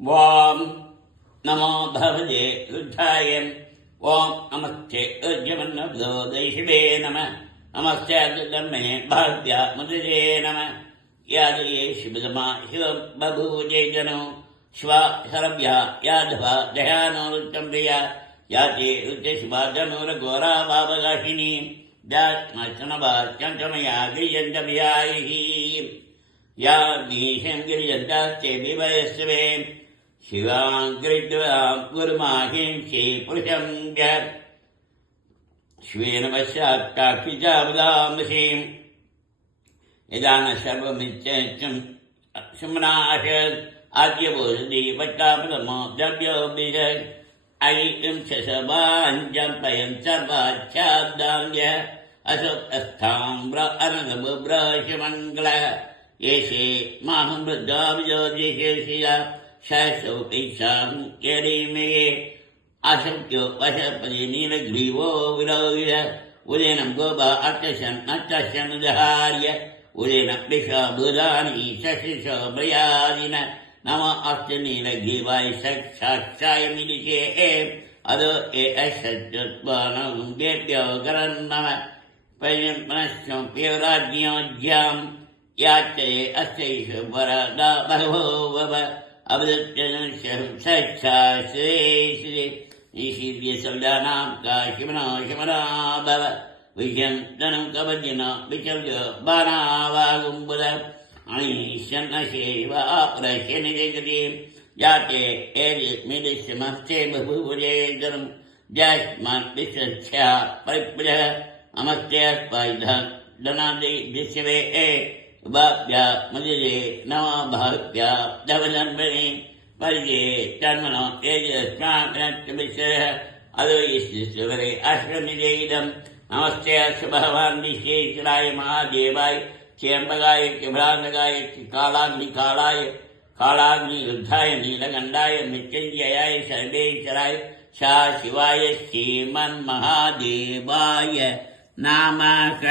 ஓம் நமோ பகவதே ருத்ராய. ஓம் நமஸ்தே அர்ஜுனோ தைஷிவே நம. நமஸ்தே தர்மே பாரத்யா முதலே நம. யாதயே சிவதமா சிவம் பபூஜே ஜனோ சிவா சரவ்யா யாதவா தயானோருத்தம் பிரியா யாதே ருத்த சிவா ஜனோர கோரா பாபகாஷினி ஜாத்மஸ்தனவா சந்தமயா கிரியந்தமியாயி யா நீஷம் கிரியந்தாஸ்தே விவயஸ்வே शिवाङ्कृद्वां गुरुमाहिंसि पुरुषं यत् श्वेन पश्चात्ताक्षिजावदामसीं यदा न सर्वमित्यं सुम्नाशत् आद्यबोधि वट्टापदमो द्रव्योऽभिषत् ऐं च सर्वाञ्जं पयं सर्वाच्छाब्दाङ्ग्य असोत्स्थाम्र अनगबुभ्रशमङ्गलः येषे माहं वृद्धाभिजोजिषेषिया शाश्वतीशां यरीमये आशक्यो वशपदे नीलग्रीवो विलोय उदेनं गोपा अत्यशन् अत्यशनुदहार्य उदेनं विषाभुधानि शशिषो प्रयादिन नम अस्य नीलग्रीवाय साक्षाय मिलिषे अदो ए अशत्वानं वेभ्यो करन्नम पयन्पनश्चोऽप्यराज्ञोज्यां याचे अस्यैष वरदा बहवो वव अवदत्यजनशं सच्छाश्रेश्रे ईशीर्यसौदानां काशिमनो शमना भव विषं धनं कवचिनो विचव्य बाणावागुम्बुद अणीशन्नशेव आप्रश्य निजगतिं जाते एर्यमिदिश्यमस्ते बभूवजे धनं जास्मान् विश्वस्या परिप्लः अमस्त्यस्पायधं धनादि दिश्यवे भाभ्या मुदिरे नवभाभ्या धवजन्मनि परिजे तन्मनो तेजस्माकनत्यविषयः अदोयिष्टिस्वरे अश्वनिजयिदं नमस्ते अस्य भगवान् विश्वेश्वराय महादेवाय चेम्बगाय त्रिभ्रान्तकाय कालाग्निकालाय कालाग्निरुद्धाय नीलकण्ठाय मृत्युञ्जयाय सर्वेश्वराय सदाशिवाय श्रीमन्महादेवाय नमः।